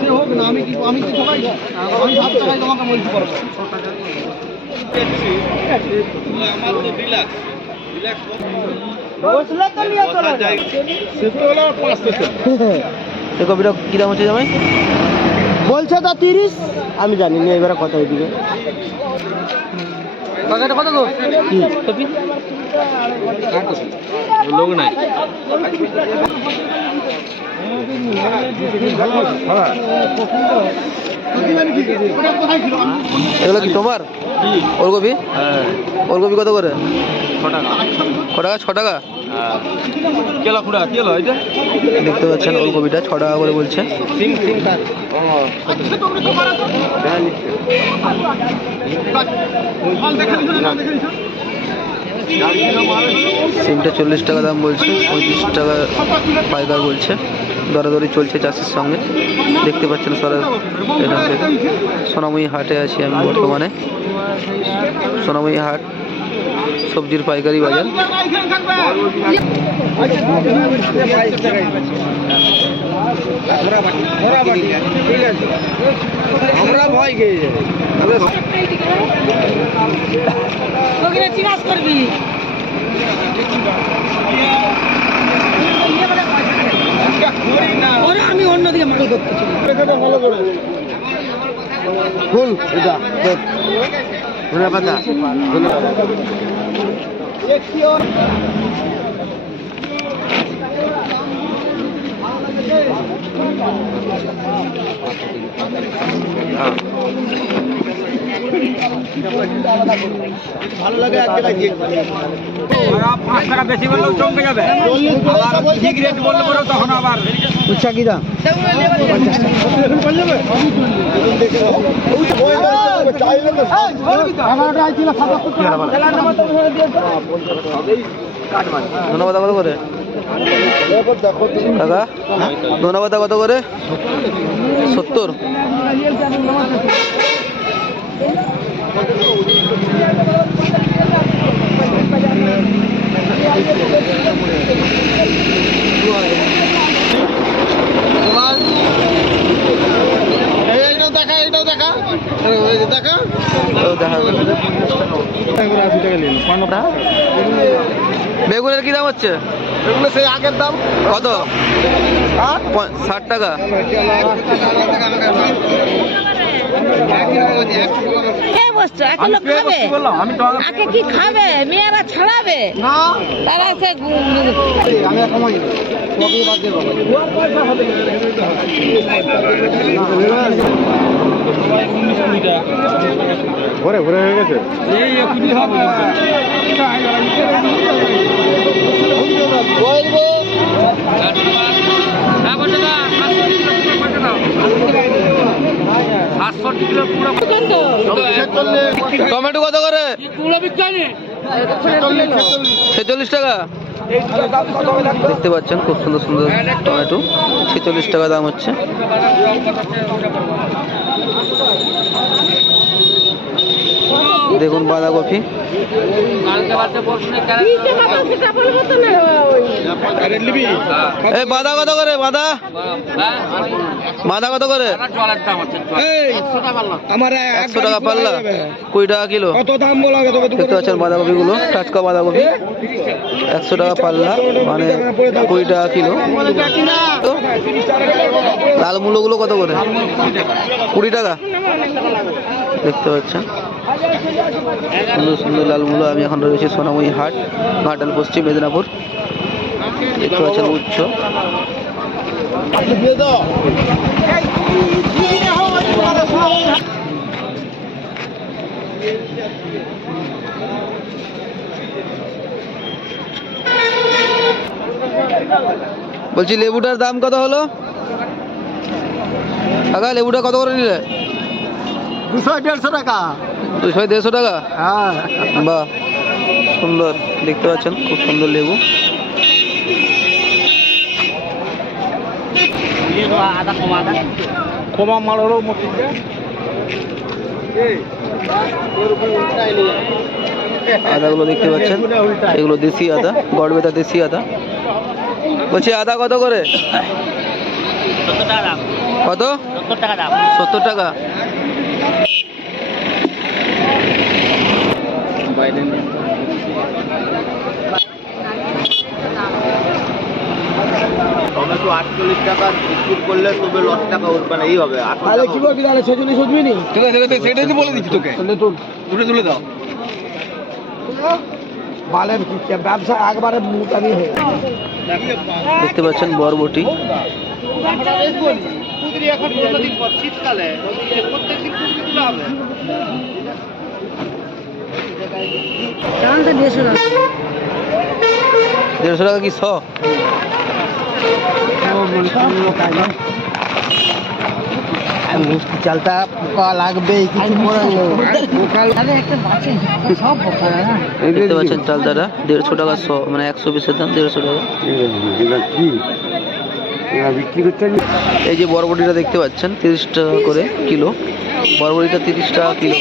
সে হোক না, আমি কি ঠকাই? আমি 7 টাকায় তোমাকে বলতে পারবো। আমার তো রিল্যাক্স বসলে তো নিয়ে চলে যায়। সেটা হলো 500 এই কপিটা কী দাম হচ্ছে জামাই? বলছে তো 30, আমি জানি না এবারে কত দিবে। বাগাটা কত গো? কি কপি লোক নাই। এগুলো কি তোমার? ওলকপি? ওলকপি কত করে? 6 টাকা। 6 টাকা? কেলা খুঁড়া কেলা এটা দেখতে পাচ্ছেন, ওলকপিটা 6 টাকা করে বলছে। সিমটা 40 টাকা দাম বলছে, 35 টাকা পাইকার বলছে। দরাদরি চলছে চাষির সঙ্গে, দেখতে পাচ্ছেন সরাসরি এখান থেকে। সোনামুড়ি হাটে আছি আমি বর্তমানে। সোনামুড়ি হাট সবজির পাইকারি বাজার। আমরা ভয় খেয়ে যাই। আমি অন্যদিকে মাল করতেছি ভালো করে ফুল এটা ধনে পাতা ভালো লাগে। 5 টাকা বেশি বললেও চমকে যাবে, ঠিক রেট বললে পরে তখন আবার উচ্চা কি দাম? 50 টাকা। ধন্যবাদ। কত করে কাকা? ধন্যবাদ কত করে? 70। বেগুনের কি দাম হচ্ছে? এগুলো সেই আগের দাম। কত? 60 টাকা। আগে কি খাবে? মেয়েরা ছাড়াবে তারা ঘরে ঘরে হয়ে গেছে। টমেটো কত করে? 46 টাকা। দেখতে পাচ্ছেন খুব সুন্দর সুন্দর টমেটো, 46 টাকা দাম হচ্ছে। দেখুন বাঁধাকপি। এই বাঁধা কত করে? বাঁধা বাঁধা কত করে? 100 টাকা পাল্লা, 20 টাকা কিলো। দেখতে পাচ্ছেন বাঁধাকপি গুলো, টাটকা বাঁধাকপি 100 টাকা পাল্লা, মানে 20 টাকা কিলো। লাল মূলো গুলো কত করে? 20 টাকা। দেখতে পাচ্ছেন সুন্দর সুন্দর লাল মূলো। আমি এখন রয়েছি সোনামুড়ি হাট, ঘাটাল, পশ্চিম মেদিনীপুর। দেখতে পাচ্ছেন উচ্চ। বলছি লেবুটার দাম কত হলো কাকা? লেবুটা কত করে নিলে? 200-150 টাকা। 200-150 টাকা? হ্যাঁ, বাহ, সুন্দর। দেখতে পাচ্ছেন খুব সুন্দর লেবু। কমা মালেরও আদাগুলো দেখতে পাচ্ছেন, এগুলো দেশি আদা, গড়বেতা দেশি আদা। বলছি আদা কত করে? কত? 70 টাকা। টমেটো 48 টাকা বিক্রি করলে তবে 10 টাকা উঠবে না, এই হবে। তাহলে কি করবি? তাহলে সেজন্য শুধবি নি? ঠিক আছে সেটাই তো বলে দিচ্ছি তোকে। তুলে দাও। বালের ব্যবসা একবারে মুটানি হয়ে দেখতে পাচ্ছেন বরবটি। শীতকালে প্রত্যেকদিন কুদরি হবে। 150 টাকা কি 100? মিষ্টি চালটা পোকা লাগবে কিছু দেখতে পাচ্ছেন চালতাটা 150 টাকা 100, মানে 100 পিসের দাম 150 টাকা। বিক্রি করতে। এই যে বরবটিটা দেখতে পাচ্ছেন 30 টাকা করে কিলো, বরবটিটা 30 টাকা কিলো।